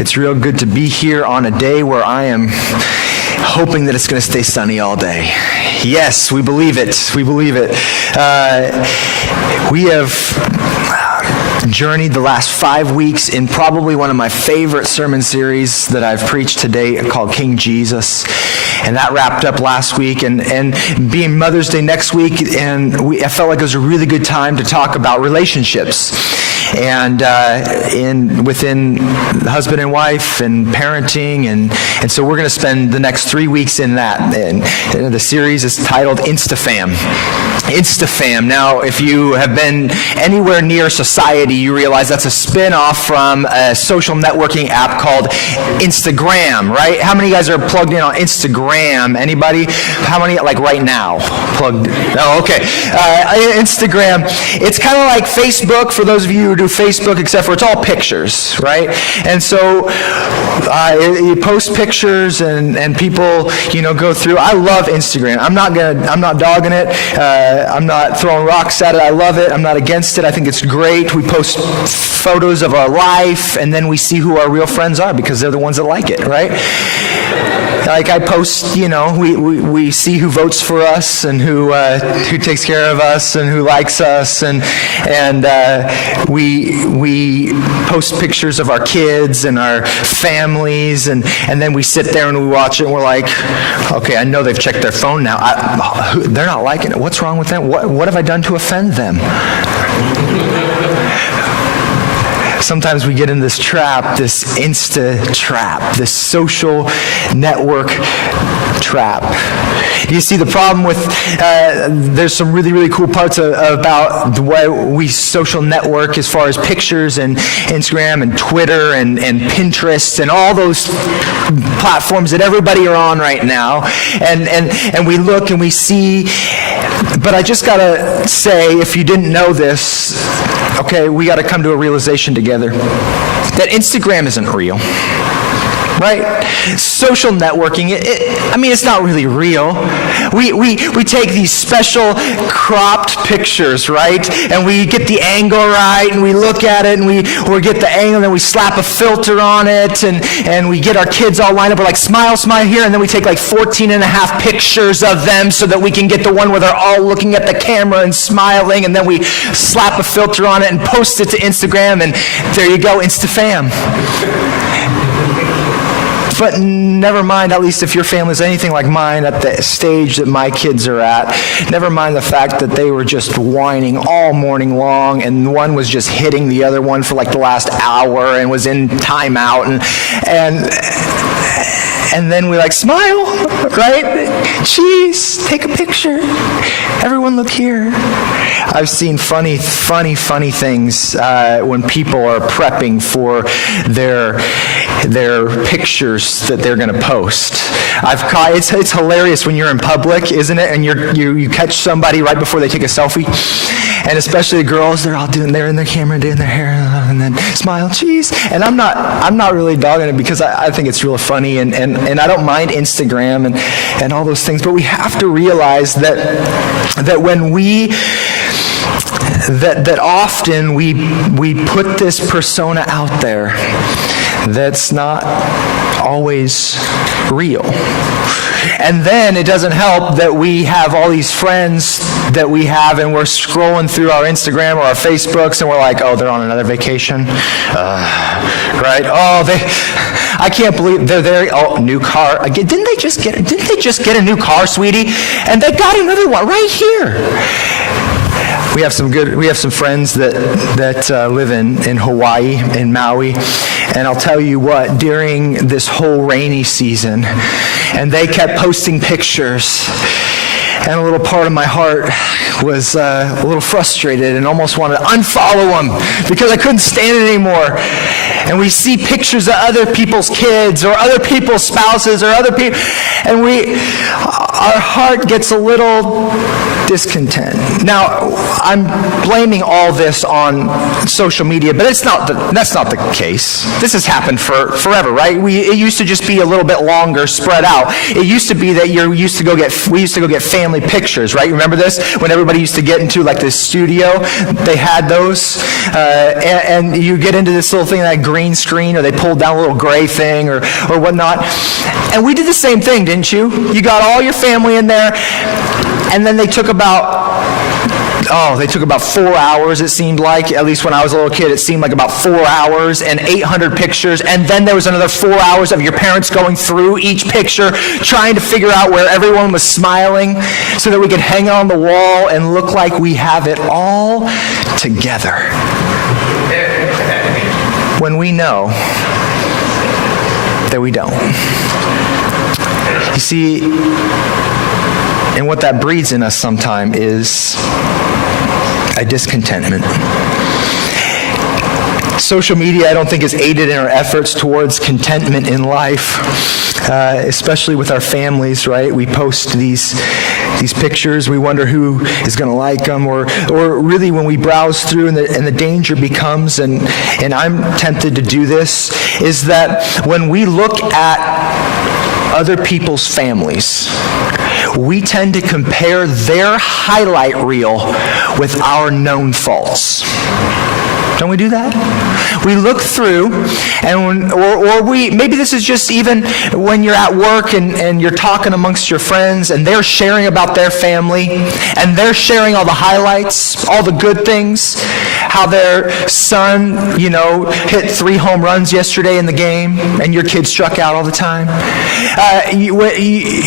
It's real good to be here on a day where I am hoping that it's going to stay sunny all day. Yes, we believe it. We believe it. We have journeyed the last 5 weeks in probably one of my favorite sermon series that I've preached today called King Jesus. And that wrapped up last week, and being Mother's Day next week, and I felt like it was a really good time to talk about relationships, and within husband and wife and parenting, and so we're going to spend the next 3 weeks in that. And the series is titled Instafam. Instafam. Now, if you have been anywhere near society, you realize that's a spin-off from a social networking app called Instagram, right? How many of you guys are plugged in on Instagram? Anybody? How many, like right now? Plugged? Oh, okay. Instagram. It's kind of like Facebook, for those of you who do Facebook, except for it's all pictures, right? And so you post pictures and people, go through. I love Instagram. I'm not dogging it. I'm not throwing rocks at it. I love it. I'm not against it. I think it's great. We post photos of our life, and then we see who our real friends are because they're the ones that like it, right? Like I post, we see who votes for us and who takes care of us and who likes us, and we post pictures of our kids and our families, and then we sit there and we watch it and we're like, okay, I know they've checked their phone now. They're not liking it. What's wrong with them? What have I done to offend them? Sometimes we get in this trap, this Insta trap, this social network trap. You see the problem with, there's some really, really cool parts about the way we social network as far as pictures and Instagram and Twitter and Pinterest and all those platforms that everybody are on right now. And we look and we see, but I just gotta say, if you didn't know this, okay, we got to come to a realization together that Instagram isn't real, right? Social networking, it's not really real. We take these special cropped pictures, right? And we get the angle right, and we look at it, and we get the angle, and then we slap a filter on it, and we get our kids all lined up. We're like, smile, smile here, and then we take like 14 and a half pictures of them so that we can get the one where they're all looking at the camera and smiling, and then we slap a filter on it and post it to Instagram, and there you go, Instafam. But never mind, at least if your family is anything like mine at the stage that my kids are at, never mind the fact that they were just whining all morning long, and one was just hitting the other one for like the last hour and was in timeout, and then we like, smile, right? Cheese, take a picture. Everyone look here. I've seen funny things when people are prepping for their pictures that they're going to post. It's hilarious when you're in public, isn't it? And you catch somebody right before they take a selfie, and especially the girls, they're in their camera doing their hair, and then smile, cheese. And I'm not really dogging it because I think it's real funny, and I don't mind Instagram and all those things, but we have to realize that when that often we put this persona out there that's not always real. And then it doesn't help that we have all these friends that we have, and we're scrolling through our Instagram or our Facebooks, and we're like, oh, they're on another vacation, right? Oh, I can't believe they're there. Oh, new car again. Didn't they just get a new car, sweetie? And they got another one right here. We have some friends that live in Hawaii, in Maui, and I'll tell you what, during this whole rainy season, and they kept posting pictures, and a little part of my heart was a little frustrated and almost wanted to unfollow them because I couldn't stand it anymore. And we see pictures of other people's kids or other people's spouses or other people, and our heart gets a little discontent. Now, I'm blaming all this on social media, but that's not the case. This has happened for forever, right? It used to just be a little bit longer, spread out. It used to be that we used to go get family pictures, right? Remember this? When everybody used to get into like this studio, they had those, and you get into this little thing, that green screen, or they pulled down a little gray thing, or whatnot. And we did the same thing, didn't you? You got all your family in there, and then they took about 4 hours, it seemed like. At least when I was a little kid, it seemed like about 4 hours and 800 pictures. And then there was another 4 hours of your parents going through each picture, trying to figure out where everyone was smiling so that we could hang on the wall and look like we have it all together. When we know that we don't. You see, and what that breeds in us sometime is a discontentment. Social media, I don't think, has aided in our efforts towards contentment in life, especially with our families, right? We post these pictures, we wonder who is going to like them, or really when we browse through and the danger becomes, and I'm tempted to do this, is that when we look at other people's families, we tend to compare their highlight reel with our known faults. Don't we do that? We look through, and maybe this is just even when you're at work and you're talking amongst your friends, and they're sharing about their family, and they're sharing all the highlights, all the good things, how their son, hit 3 home runs yesterday in the game, and your kid struck out all the time.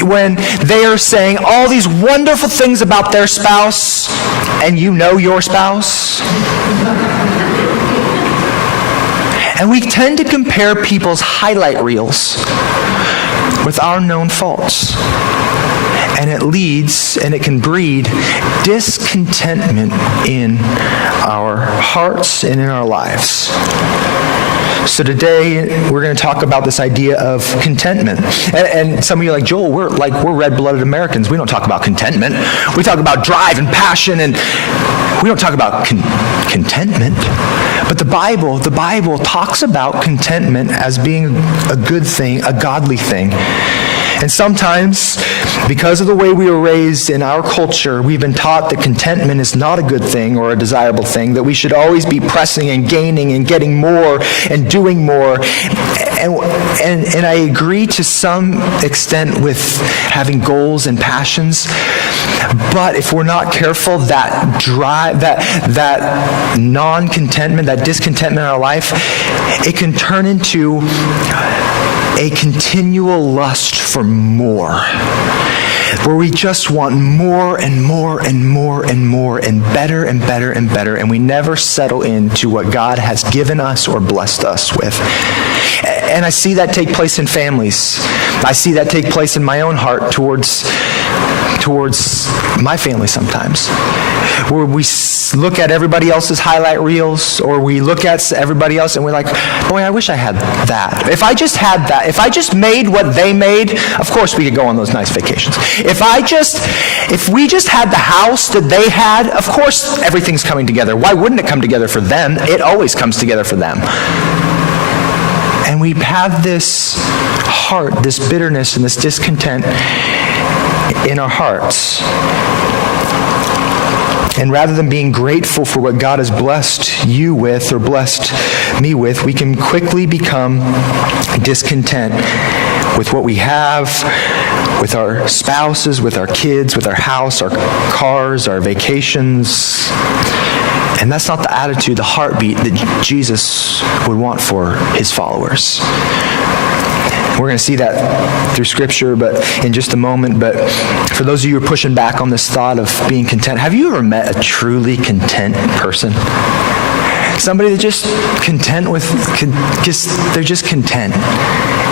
When they are saying all these wonderful things about their spouse, and you know your spouse. And we tend to compare people's highlight reels with our known faults. And it leads, and it can breed discontentment in our hearts and in our lives. So today, we're going to talk about this idea of contentment. And some of you are like, Joel, we're red-blooded Americans. We don't talk about contentment. We talk about drive and passion, and we don't talk about contentment. But the Bible talks about contentment as being a good thing, a godly thing. And sometimes, because of the way we were raised in our culture, we've been taught that contentment is not a good thing or a desirable thing, that we should always be pressing and gaining and getting more and doing more. And I agree to some extent with having goals and passions, but if we're not careful, that drive, that non-contentment, that discontentment in our life, it can turn into a continual lust for more, where we just want more and more and more and more and better and better and better, and we never settle into what God has given us or blessed us with. And I see that take place in families. I see that take place in my own heart towards my family sometimes, where we look at everybody else's highlight reels, or we look at everybody else and we're like, boy, I wish I had that. If I just had that, if I just made what they made, of course we could go on those nice vacations. If we just had the house that they had, of course everything's coming together. Why wouldn't it come together for them? It always comes together for them. And we have this heart, this bitterness and this discontent in our hearts. And rather than being grateful for what God has blessed you with or blessed me with, we can quickly become discontent with what we have, with our spouses, with our kids, with our house, our cars, our vacations. And that's not the attitude, the heartbeat that Jesus would want for his followers. We're going to see that through Scripture, but in just a moment. But for those of you who are pushing back on this thought of being content, have you ever met a truly content person? Somebody that's just content with, they're just content.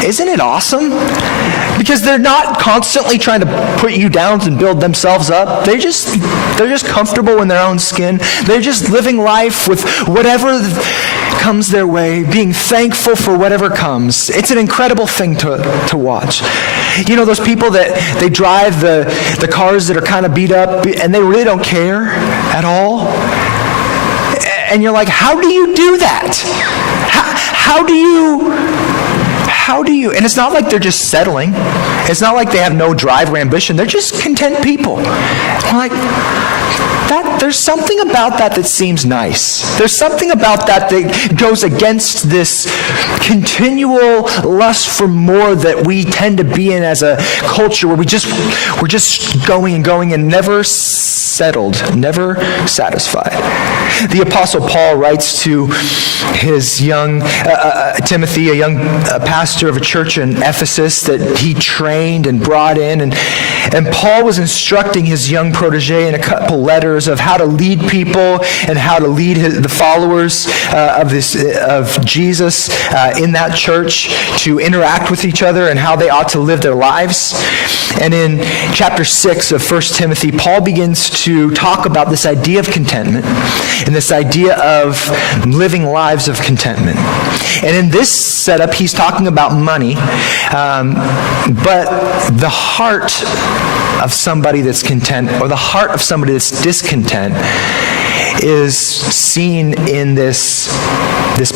Isn't it awesome? Because they're not constantly trying to put you down and build themselves up. They're just comfortable in their own skin. They're just living life with whatever comes their way, being thankful for whatever comes. It's an incredible thing to watch. You know, those people that they drive the cars that are kind of beat up and they really don't care at all. And you're like, how do you do that? How do you, and it's not like they're just settling. It's not like they have no drive or ambition. They're just content people. I'm like, there's something about that seems nice. There's something about that goes against this continual lust for more that we tend to be in as a culture where we're just going and going and never settled, never satisfied. The Apostle Paul writes to his young Timothy, a young pastor of a church in Ephesus that he trained and brought in, and Paul was instructing his young protege in a couple letters of how to lead people and how to lead the followers of Jesus in that church to interact with each other and how they ought to live their lives. And in chapter 6 of 1 Timothy, Paul begins to talk about this idea of contentment and this idea of living lives of contentment. And in this setup, he's talking about money, but the heart of somebody that's content or the heart of somebody that's discontent is seen in this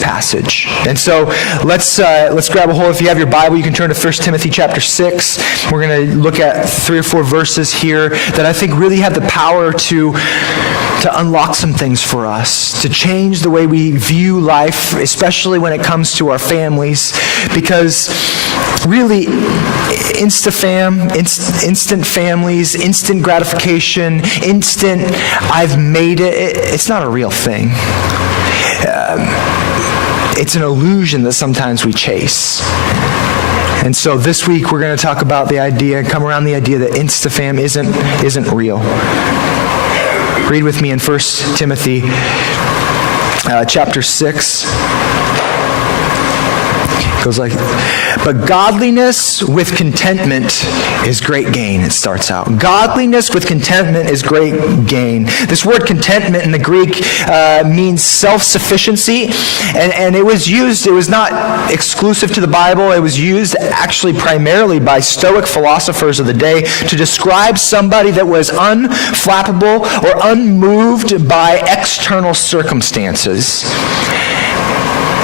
passage. And so let's grab a hold. If you have your Bible, you can turn to 1 Timothy chapter 6. We're going to look at 3 or 4 verses here that I think really have the power to unlock some things for us, to change the way we view life, especially when it comes to our families, because really, Instafam, instant families, instant gratification, instant I've made it, it's not a real thing. It's an illusion that sometimes we chase. And so this week we're going to talk about the idea, come around the idea that Instafam isn't real. Read with me in 1 Timothy chapter 6. It goes like, but godliness with contentment is great gain, it starts out. Godliness with contentment is great gain. This word contentment in the Greek means self-sufficiency, and it was not exclusive to the Bible. It was used actually primarily by Stoic philosophers of the day to describe somebody that was unflappable or unmoved by external circumstances.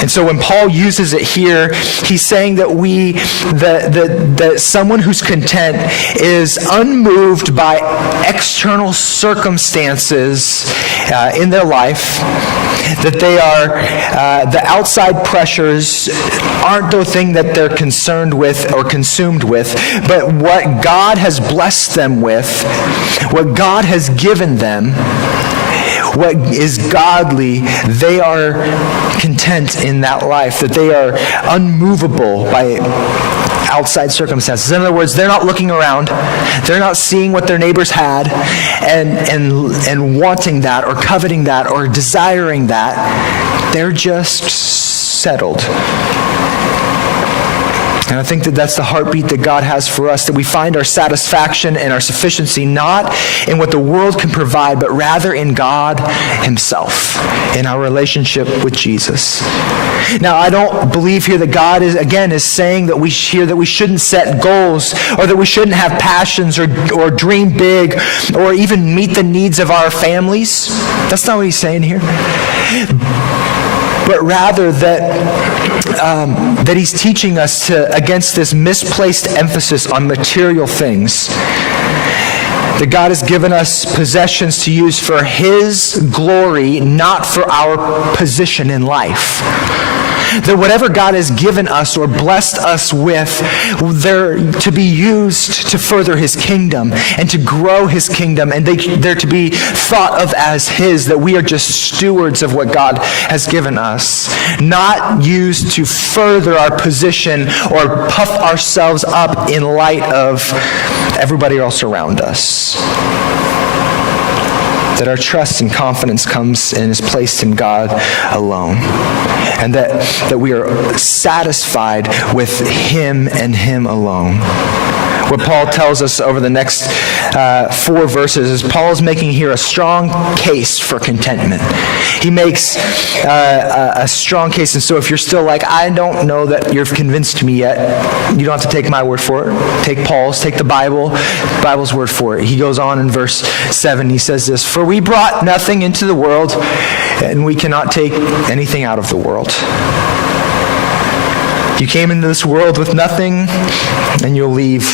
And so when Paul uses it here, he's saying that that someone who's content is unmoved by external circumstances in their life, that they are, the outside pressures aren't the thing that they're concerned with or consumed with, but what God has blessed them with, what God has given them, what is godly, they are content in that life, that they are unmovable by outside circumstances. In other words, they're not looking around, they're not seeing what their neighbors had and wanting that or coveting that or desiring that. They're just settled. And I think that that's the heartbeat that God has for us, that we find our satisfaction and our sufficiency not in what the world can provide, but rather in God Himself, in our relationship with Jesus. Now, I don't believe here that God is saying that we shouldn't set goals, or that we shouldn't have passions or dream big or even meet the needs of our families. That's not what He's saying here. But rather that He's teaching us against this misplaced emphasis on material things. That God has given us possessions to use for His glory, not for our position in life. That whatever God has given us or blessed us with, they're to be used to further His kingdom and to grow His kingdom, and they're to be thought of as His, that we are just stewards of what God has given us, not used to further our position or puff ourselves up in light of everybody else around us. That our trust and confidence comes and is placed in God alone. And that we are satisfied with Him and Him alone. what Paul tells us over the next 4 verses is Paul is making here a strong case for contentment. He makes a strong case. And so if you're still like, I don't know that you've convinced me yet, you don't have to take my word for it. Take Paul's, take the Bible's word for it. He goes on in verse 7, he says this, "For we brought nothing into the world, and we cannot take anything out of the world. You came into this world with nothing, and you'll leave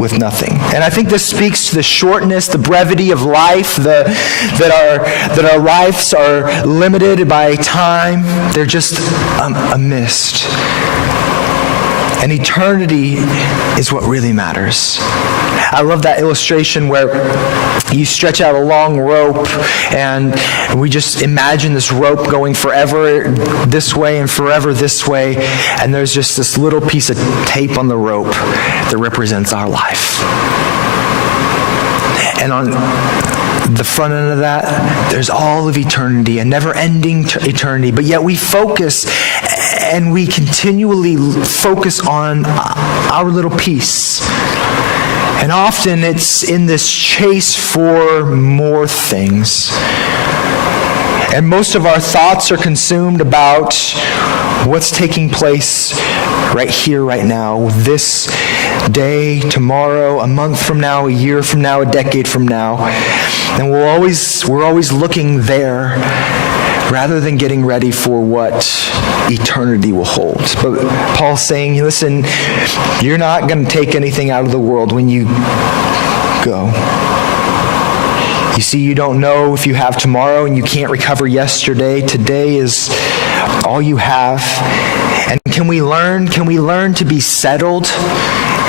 with nothing." And I think this speaks to the shortness, the brevity of life, that our lives are limited by time. They're just a mist. And eternity is what really matters. I love that illustration where you stretch out a long rope and we just imagine this rope going forever this way and forever this way, and there's just this little piece of tape on the rope that represents our life. And on the front end of that, there's all of eternity, a never-ending eternity, but yet we focus and we continually focus on our little piece. And often it's in this chase for more things. And most of our thoughts are consumed about what's taking place right here, right now, this day, tomorrow, a month from now, a year from now, a decade from now. And we're always looking there rather than getting ready for what eternity will hold. But Paul's saying, listen, you're not going to take anything out of the world when you go. You see, you don't know if you have tomorrow, and you can't recover yesterday. Today is all you have. And can we learn to be settled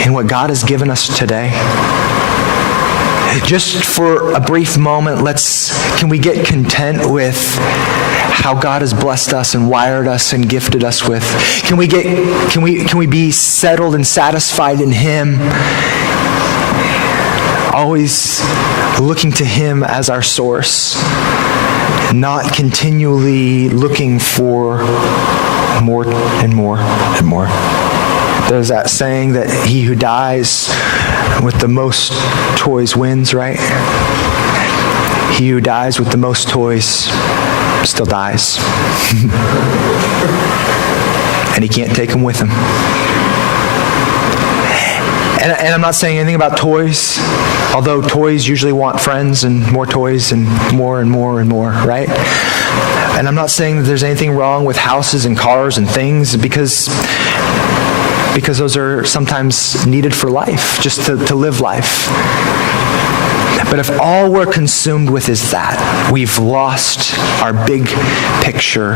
in what God has given us today? Just for a brief moment, can we get content with how God has blessed us and wired us and gifted us with? Can we be settled and satisfied in Him? Always looking to Him as our source, not continually looking for more and more and more. There's that saying that he who dies with the most toys wins, right? He who dies with the most toys still dies. And he can't take them with him. And I'm not saying anything about toys, although toys usually want friends and more toys and more and more and more, right? And I'm not saying that there's anything wrong with houses and cars and things because those are sometimes needed for life, just to live life. But if all we're consumed with is that, we've lost our big picture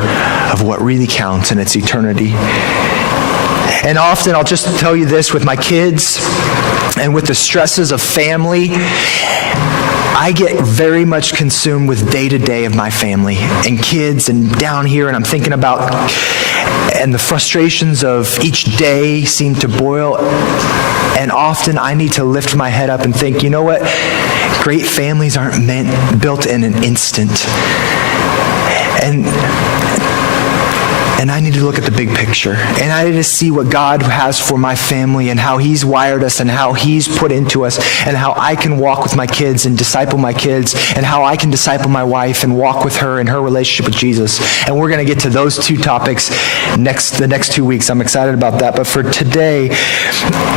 of what really counts, and it's eternity. And often, I'll just tell you this, with my kids and with the stresses of family, I get very much consumed with day-to-day of my family and kids and down here, and I'm thinking about, and the frustrations of each day seem to boil. And often I need to lift my head up and think, you know what? Great families aren't built in an instant. And I need to look at the big picture. And I need to see what God has for my family and how He's wired us and how He's put into us and how I can walk with my kids and disciple my kids and how I can disciple my wife and walk with her in her relationship with Jesus. And we're going to get to those two topics the next 2 weeks. I'm excited about that. But for today,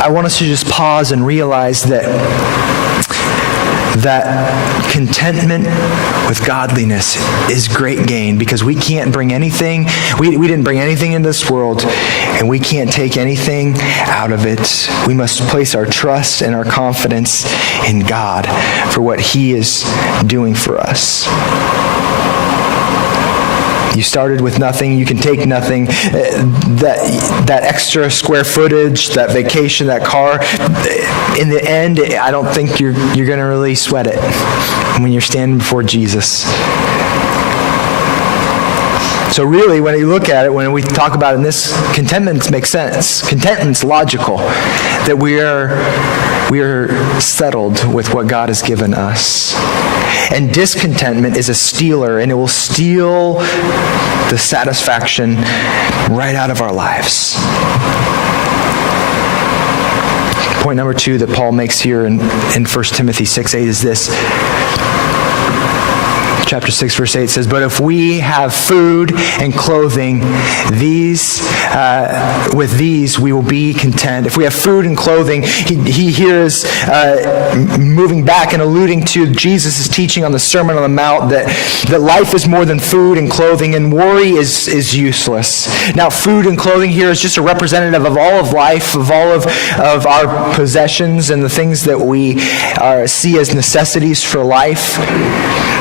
I want us to just pause and realize that contentment with godliness is great gain, because we can't bring anything, we didn't bring anything into this world, and we can't take anything out of it. We must place our trust and our confidence in God for what He is doing for us. You started with nothing, you can take nothing. That extra square footage, that vacation, that car, in the end, I don't think you're going to really sweat it when you're standing before Jesus. So really, when you look at it, when we talk about it in this, contentment makes sense. Contentment's logical, that we are settled with what God has given us. And discontentment is a stealer, and it will steal the satisfaction right out of our lives. Point number 2 that Paul makes here in 1 Timothy 6:8 is this. Chapter 6, verse 8 says, "But if we have food and clothing, with these we will be content." If we have food and clothing, he here is moving back and alluding to Jesus' teaching on the Sermon on the Mount that life is more than food and clothing, and worry is useless. Now, food and clothing here is just a representative of all of life, of all of our possessions and the things that we see as necessities for life.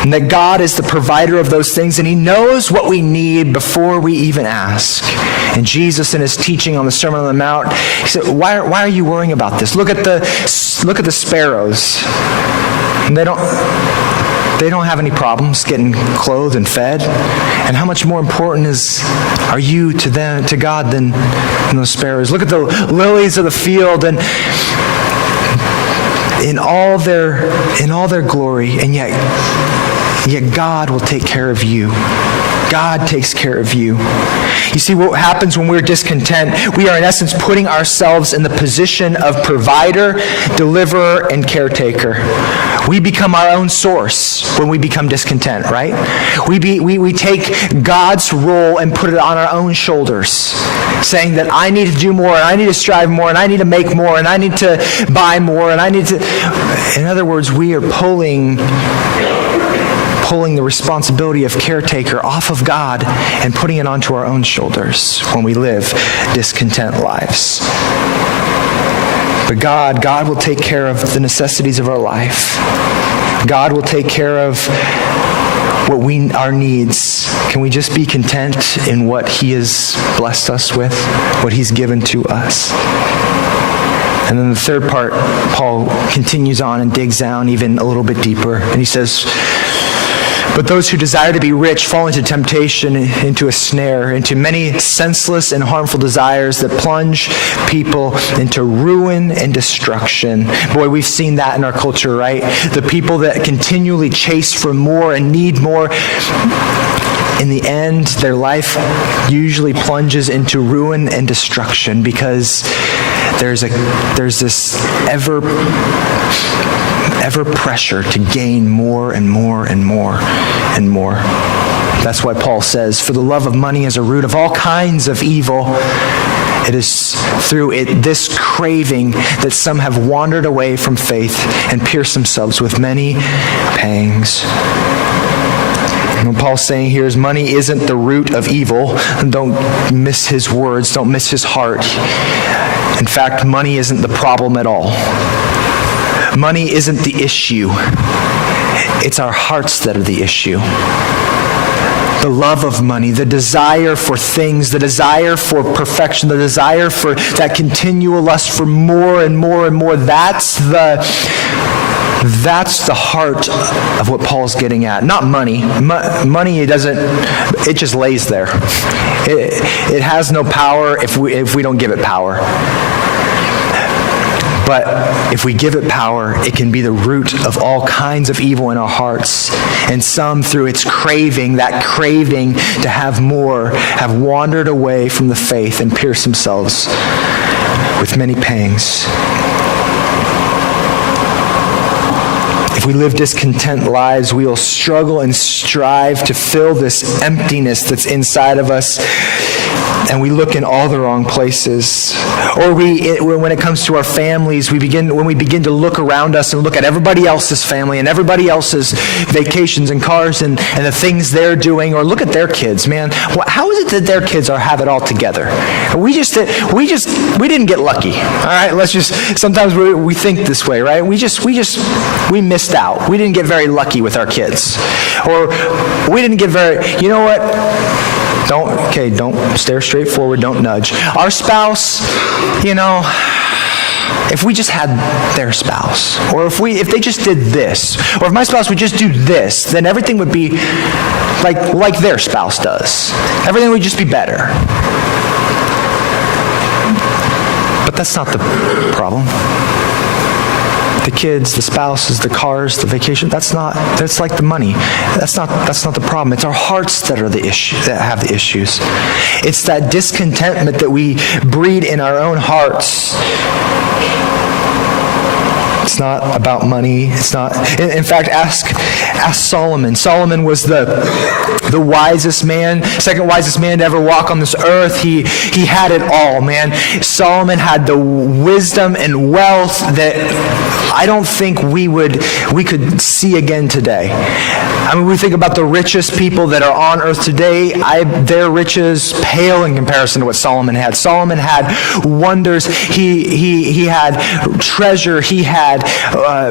And that God is the provider of those things, and he knows what we need before we even ask. And Jesus, in his teaching on the Sermon on the Mount, he said, why are you worrying about this? Look at the sparrows. And they don't have any problems getting clothed and fed. And how much more important are you to God than those sparrows? Look at the lilies of the field, and in all their glory, and yet God will take care of you. God takes care of you. You see, what happens when we're discontent, we are in essence putting ourselves in the position of provider, deliverer, and caretaker. We become our own source when we become discontent, right? We take God's role and put it on our own shoulders, saying that I need to do more, and I need to strive more, and I need to make more, and I need to buy more, and I need to... In other words, we are pulling the responsibility of caretaker off of God and putting it onto our own shoulders when we live discontent lives. But God will take care of the necessities of our life. God will take care of our needs. Can we just be content in what he has blessed us with, what he's given to us? And then the third part, Paul continues on and digs down even a little bit deeper. And he says, "But those who desire to be rich fall into temptation, into a snare, into many senseless and harmful desires that plunge people into ruin and destruction." Boy, we've seen that in our culture, right? The people that continually chase for more and need more, in the end, their life usually plunges into ruin and destruction because there's this ever pressure to gain more and more and more and more. That's why Paul says, "For the love of money is a root of all kinds of evil. It is through this craving that some have wandered away from faith and pierced themselves with many pangs." And what Paul's saying here is money isn't the root of evil. And don't miss his words. Don't miss his heart. In fact, money isn't the problem at all. Money isn't the issue. It's our hearts that are the issue. The love of money, the desire for things, the desire for perfection, the desire for that continual lust for more and more and more, that's the heart of what Paul's getting at. Not money. Money, it just lays there. It has no power if we don't give it power. But if we give it power, it can be the root of all kinds of evil in our hearts. And some, through its craving, that craving to have more, have wandered away from the faith and pierced themselves with many pangs. If we live discontent lives, we will struggle and strive to fill this emptiness that's inside of us. And we look in all the wrong places. Or when it comes to our families, when we begin to look around us and look at everybody else's family and everybody else's vacations and cars and the things they're doing, or look at their kids, man. How is it that their kids have it all together? We didn't get lucky. All right, sometimes we think this way, right? We missed out. We didn't get very lucky with our kids. Or we didn't get you know what? Don't stare straight forward, don't nudge. Our spouse, if we just had their spouse, or if they just did this, or if my spouse would just do this, then everything would be like their spouse does. Everything would just be better. But that's not the problem. The kids, the spouses, the cars, the vacation, that's like the money. That's not the problem. It's our hearts that are the issue, that have the issues. It's that discontentment that we breed in our own hearts It's not about money. It's not. In fact, ask Solomon. Solomon was the wisest man, second wisest man to ever walk on this earth. He had it all, man. Solomon had the wisdom and wealth that I don't think we could see again today. I mean, we think about the richest people that are on earth today. Their riches pale in comparison to what Solomon had. Solomon had wonders. He had treasure. He had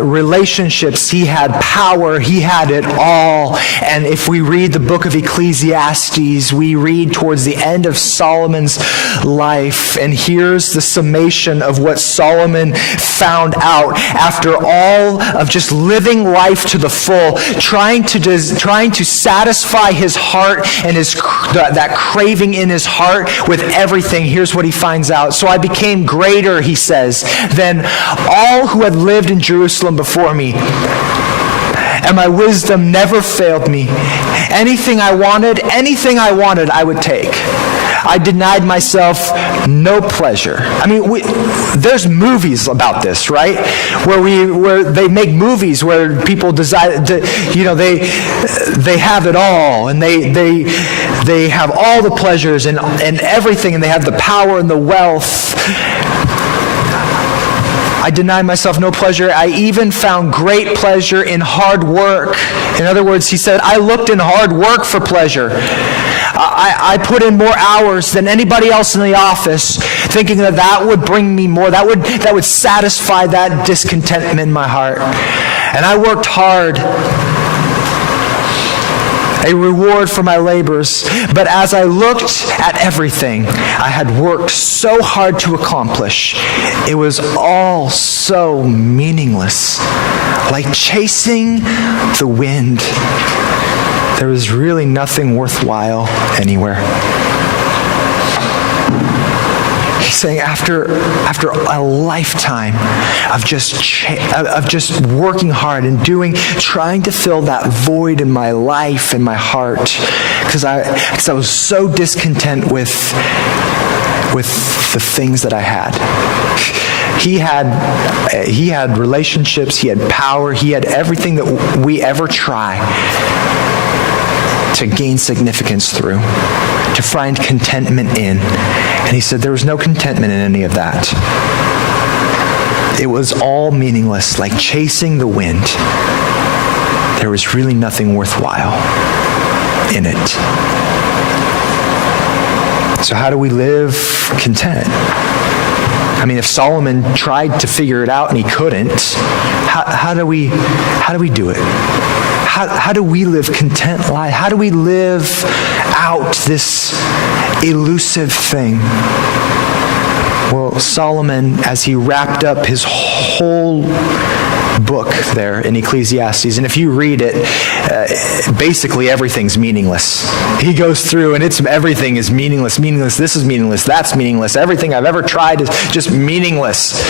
relationships. He had power. He had it all. And if we read the book of Ecclesiastes, we read towards the end of Solomon's life, and here's the summation of what Solomon found out after all of just living life to the full, trying to satisfy his heart and that craving in his heart with everything. Here's what he finds out. So I became greater, he says, than all who had lived in Jerusalem before me. And my wisdom never failed me. Anything I wanted, I would take. I denied myself no pleasure. I mean, there's movies about this, right? Where they make movies where people desire, they have it all, and they have all the pleasures and everything, and they have the power and the wealth. I denied myself no pleasure. I even found great pleasure in hard work. In other words, he said, I looked in hard work for pleasure. I put in more hours than anybody else in the office, thinking that would bring me more. That would satisfy that discontentment in my heart. And I worked hard. A reward for my labors. But as I looked at everything I had worked so hard to accomplish, it was all so meaningless, like chasing the wind. There was really nothing worthwhile anywhere. He's saying after a lifetime of just working hard and trying to fill that void in my life and my heart, because I was so discontent with the things that I had. He had relationships, he had power, he had everything that we ever try to gain significance through, to find contentment in. And he said there was no contentment in any of that. It was all meaningless, like chasing the wind. There was really nothing worthwhile in it. So how do we live content? I mean, if Solomon tried to figure it out and he couldn't, how do we do it? How do we live content life? How do we live out this elusive thing? Well, Solomon, as he wrapped up his whole book there in Ecclesiastes, and if you read it, basically everything's meaningless. He goes through and everything is meaningless, this is meaningless, that's meaningless, everything I've ever tried is just meaningless.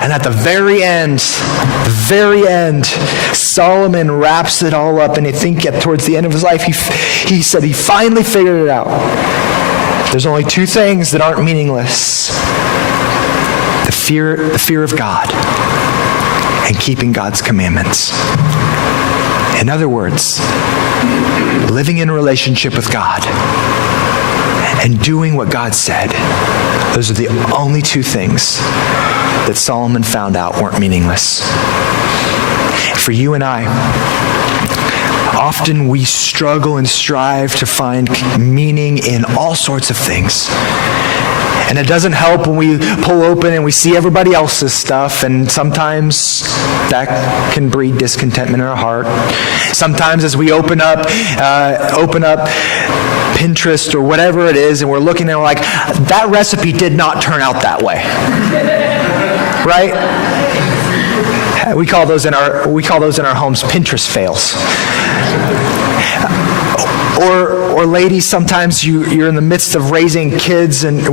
And at the very end, Solomon wraps it all up, and I think towards the end of his life, he said he finally figured it out. There's only two things that aren't meaningless: the fear of God and keeping God's commandments. In other words, living in a relationship with God and doing what God said. Those are the only two things that Solomon found out weren't meaningless. For you and I, often we struggle and strive to find meaning in all sorts of things. And it doesn't help when we pull open and we see everybody else's stuff, and sometimes that can breed discontentment in our heart. Sometimes as we open up Pinterest or whatever it is, and we're looking and we're like, that recipe did not turn out that way. Right? We call those in our homes Pinterest fails. Or ladies, sometimes you're in the midst of raising kids and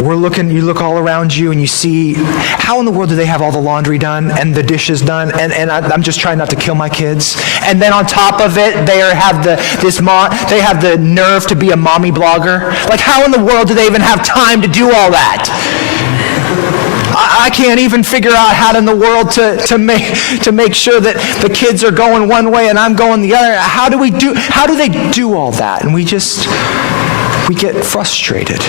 we're looking, you look all around you and you see, how in the world do they have all the laundry done and the dishes done? And I'm just trying not to kill my kids. And then on top of it, they have the nerve to be a mommy blogger. Like, how in the world do they even have time to do all that? I can't even figure out how in the world to make sure that the kids are going one way and I'm going the other. How do they do all that? And we get frustrated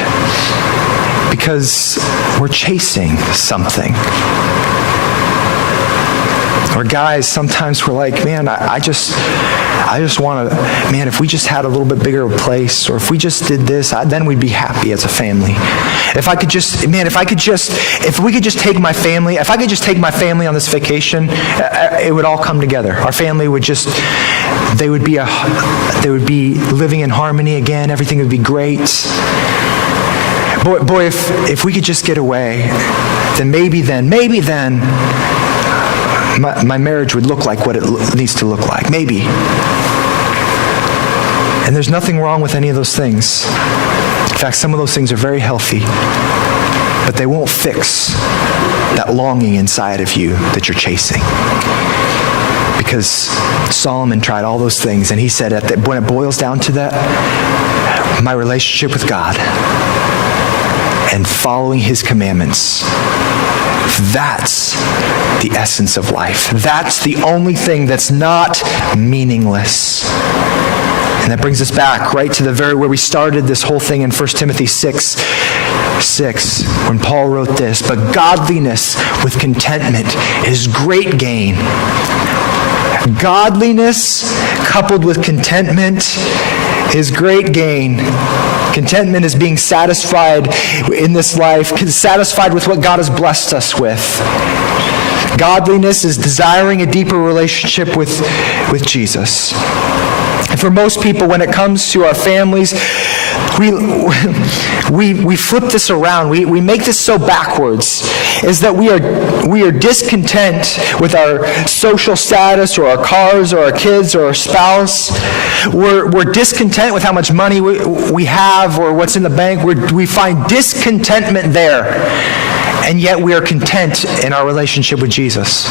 because we're chasing something. Or guys, sometimes we're like, man, I just want to, man, if we just had a little bit bigger place, or if we just did this, then we'd be happy as a family. If we could just take my family on this vacation, it would all come together. Our family would they would be living in harmony again. Everything would be great. Boy, if we could just get away, then maybe my marriage would look like what it needs to look like. Maybe. And there's nothing wrong with any of those things. In fact, some of those things are very healthy, but they won't fix that longing inside of you that you're chasing. Because Solomon tried all those things, and he said when it boils down to that, my relationship with God and following his commandments, that's the essence of life. That's the only thing that's not meaningless. And that brings us back right to the very where we started this whole thing in 1 Timothy 6, when Paul wrote this, but godliness with contentment is great gain. Godliness coupled with contentment is great gain. Contentment is being satisfied in this life, satisfied with what God has blessed us with. Godliness is desiring a deeper relationship with Jesus. And for most people, when it comes to our families, we flip this around. We make this so backwards, is that we are discontent with our social status or our cars or our kids or our spouse. We're discontent with how much money we have or what's in the bank. We find discontentment there, and yet we are content in our relationship with Jesus.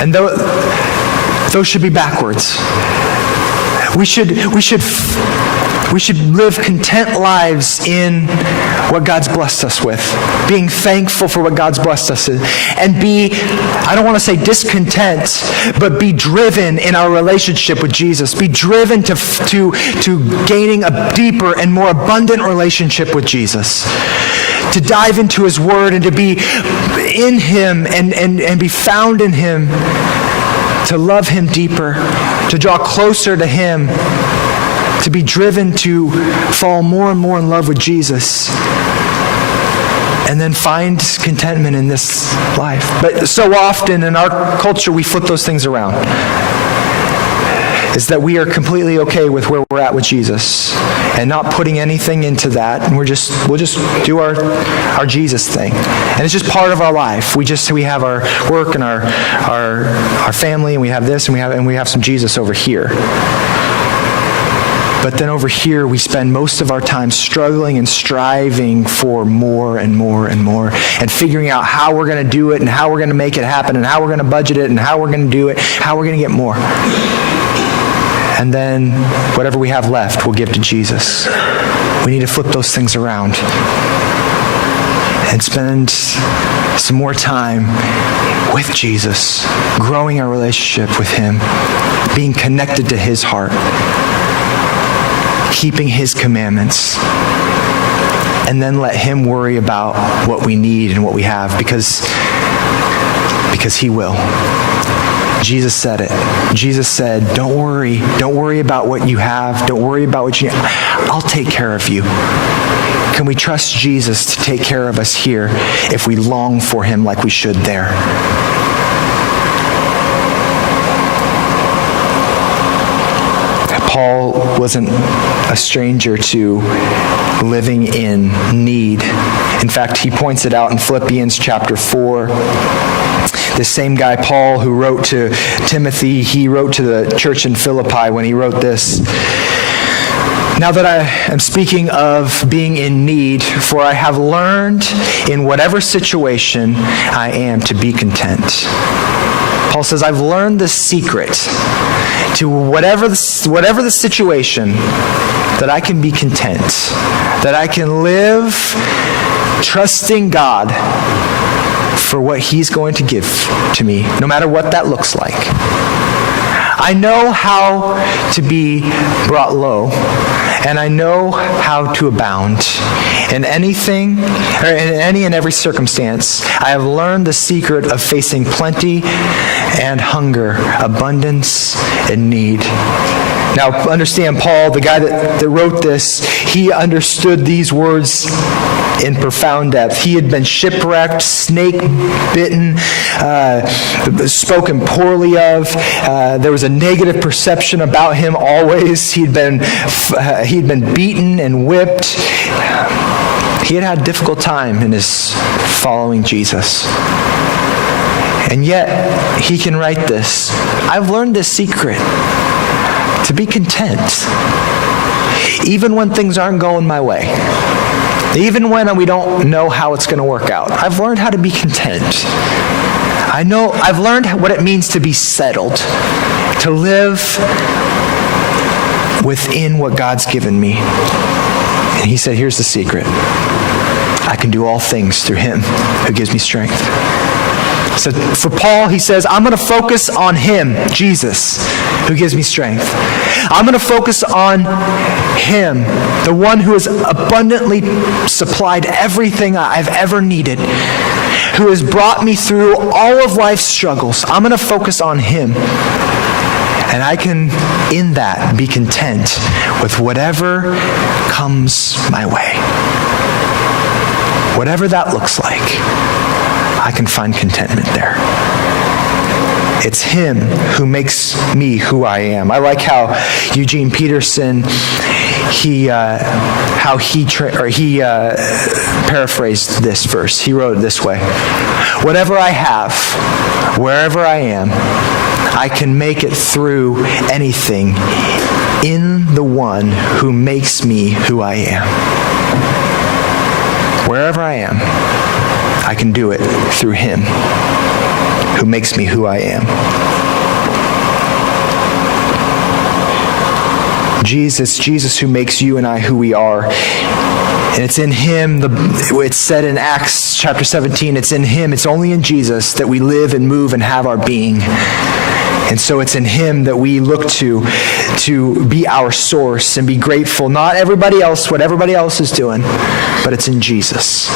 And those should be backwards. We should live content lives in what God's blessed us with, being thankful for what God's blessed us with, and be, I don't want to say discontent, but be driven in our relationship with Jesus. Be driven to gaining a deeper and more abundant relationship with Jesus. To dive into his word and to be in him and be found in him. To love him deeper, to draw closer to him, to be driven to fall more and more in love with Jesus, and then find contentment in this life. But so often in our culture, we flip those things around. Is that we are completely okay with where we're at with Jesus and not putting anything into that, and we'll just do our Jesus thing, and it's just part of our life. We have our work and our family, and we have this, and we have some Jesus over here. But then over here, we spend most of our time struggling and striving for more and more and more, and figuring out how we're going to do it, and how we're going to make it happen, and how we're going to budget it, and how we're going to do it, how we're going to get more. And then whatever we have left, we'll give to Jesus. We need to flip those things around and spend some more time with Jesus, growing our relationship with him, being connected to his heart, keeping his commandments, and then let him worry about what we need and what we have, because he will. Jesus said it. Jesus said, don't worry about what you have. Don't worry about what you need. I'll take care of you. Can we trust Jesus to take care of us here if we long for him like we should there? Paul wasn't a stranger to living in need. In fact, he points it out in Philippians chapter 4. The same guy, Paul, who wrote to Timothy, he wrote to the church in Philippi when he wrote this. Now that I am speaking of being in need, for I have learned in whatever situation I am to be content. Paul says, I've learned the secret. to whatever the situation, that I can be content, that I can live trusting God for what He's going to give to me, no matter what that looks like. I know how to be brought low, and I know how to abound. In anything, or in any and every circumstance, I have learned the secret of facing plenty and hunger, abundance and need. Now, understand, Paul, the guy that wrote this, he understood these words in profound depth. He had been shipwrecked, snake-bitten, spoken poorly of. There was a negative perception about him always. He'd been beaten and whipped. He had had a difficult time in his following Jesus. And yet, he can write this. I've learned this secret, to be content, even when things aren't going my way. Even when we don't know how it's going to work out. I've learned how to be content. I've learned what it means to be settled, to live within what God's given me. And he said, here's the secret. I can do all things through Him who gives me strength. So for Paul, he says, I'm going to focus on Him, Jesus, who gives me strength. I'm going to focus on Him, the one who has abundantly supplied everything I've ever needed, who has brought me through all of life's struggles. I'm going to focus on Him. And I can, in that, be content with whatever comes my way. Whatever that looks like, I can find contentment there. It's Him who makes me who I am. I like how Eugene Peterson, he paraphrased this verse. He wrote it this way: whatever I have, wherever I am, I can make it through anything in the one who makes me who I am. Wherever I am, I can do it through Him who makes me who I am. Jesus who makes you and I who we are. And it's in Him, it's said in Acts chapter 17, it's in Him, it's only in Jesus that we live and move and have our being. And so it's in Him that we look to be our source and be grateful. Not everybody else, what everybody else is doing, but it's in Jesus.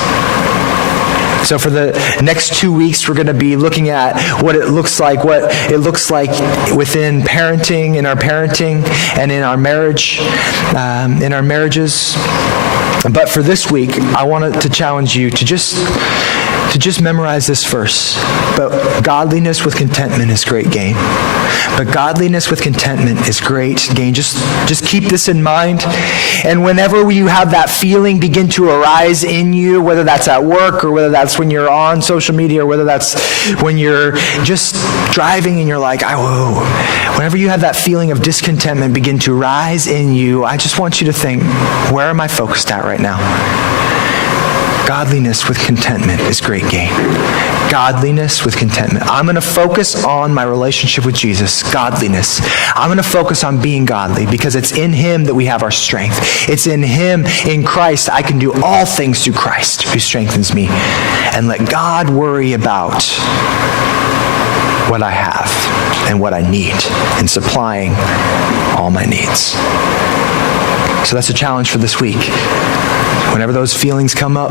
So for the next 2 weeks, we're going to be looking at what it looks like within parenting, in our parenting, and in our marriage, in our marriages. But for this week, I wanted to challenge you to just memorize this verse. But godliness with contentment is great gain. But godliness with contentment is great gain. Just keep this in mind. And whenever you have that feeling begin to arise in you, whether that's at work or whether that's when you're on social media or whether that's when you're just driving and you're like, whoa. Whenever you have that feeling of discontentment begin to rise in you, I just want you to think, where am I focused at right now? Godliness with contentment is great gain. Godliness with contentment. I'm going to focus on my relationship with Jesus. Godliness. I'm going to focus on being godly because it's in Him that we have our strength. It's in Him, in Christ, I can do all things through Christ who strengthens me. And let God worry about what I have and what I need in supplying all my needs. So that's a challenge for this week. Whenever those feelings come up,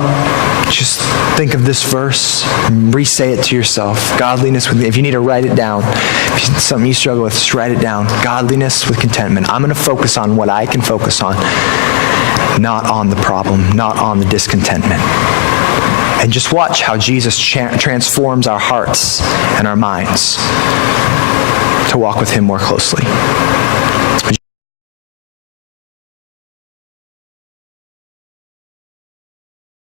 just think of this verse, re-say it to yourself. Godliness with, if you need to write it down, if it's something you struggle with, just write it down. Godliness with contentment. I'm going to focus on what I can focus on, not on the problem, not on the discontentment. And just watch how Jesus transforms our hearts and our minds to walk with Him more closely.